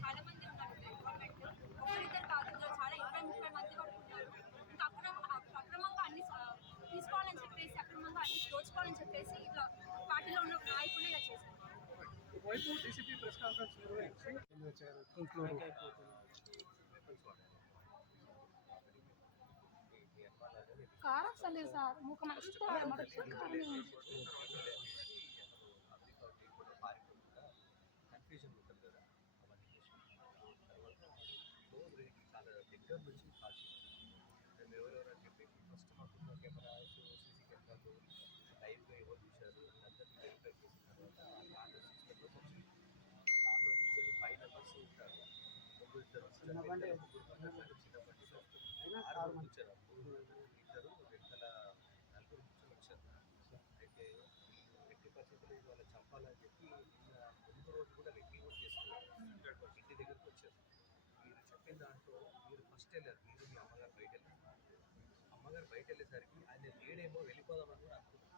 చాలా మంది ఉన్నారు. ఒకరిద్దరు కాదు, చాలా 20-30 మంది వరకు ఉన్నారు. ఇంకా అక్రమంగా అన్ని తీసుకోవాలని చెప్పేసి, అక్రమంగా అన్ని దోచుకోవాలని చెప్పేసి ఇట్లా పార్టీలో ఉన్న నాయకులు ఇలా చేశారు. కారం సలే సార్ ముఖం కన్ఫ్యూజన్ ఉంటుంది కదా, అవన్నీ తర్వాత చాలా దగ్గర నుంచి కాల్ మేము ఎవరెవరని చెప్పి ఫస్ట్ మాకు కెమెరాస్, సీసీ కెమెరాలు లైవ్గా ఎవరు చూశారు అందరినీ వెరిఫై చేసిన తర్వాత ఆ కార్లో సిస్టంలో వచ్చింది. కార్లో కూర్చొని 5 మెంబర్స్ ఉంటారు. ముగ్గురు ఇద్దరు చిన్నబండి ఆరుగురు కూర్చారు. ఇద్దరు వెనకాల నలుగురు కూర్చొని వచ్చారు. అయితే ఎట్టి పరిస్థితులు వాళ్ళ చంపాలని చెప్పి ముందు రోజు కూడా రివ్యూ చేసుకున్నారు. ఇంటి దగ్గరికి వచ్చారు. మీరు చెప్పిన దాంట్లో మీరు ఫస్ట్ వెళ్ళారు, మీరు మీ అమ్మగారు బయట వెళ్ళారు. అమ్మగారు బయట వెళ్ళేసరికి ఆయన లేడేమో వెళ్ళిపోదామని కూడా అనుకున్నారు.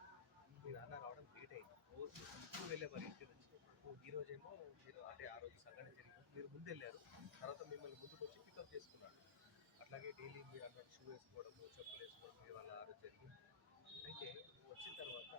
మీ నాన్న రావడం లేట్ అయింది. రోజు ఇప్పుడు వెళ్ళేవారు ఇంటి నుంచి. ఈ రోజేమో మీరు అంటే ఆ రోజు సంఘటన జరిగింది, మీరు ముందు వెళ్ళారు, తర్వాత మిమ్మల్ని ముందుకు వచ్చి పికప్ చేసుకున్నాడు. అట్లాగే డైలీ మీరు అన్నట్టు షూ వేసుకోవడము, చెప్పులు వేసుకోవడం మీ వాళ్ళ ఆ రోజు జరిగింది. అయితే వచ్చిన తర్వాత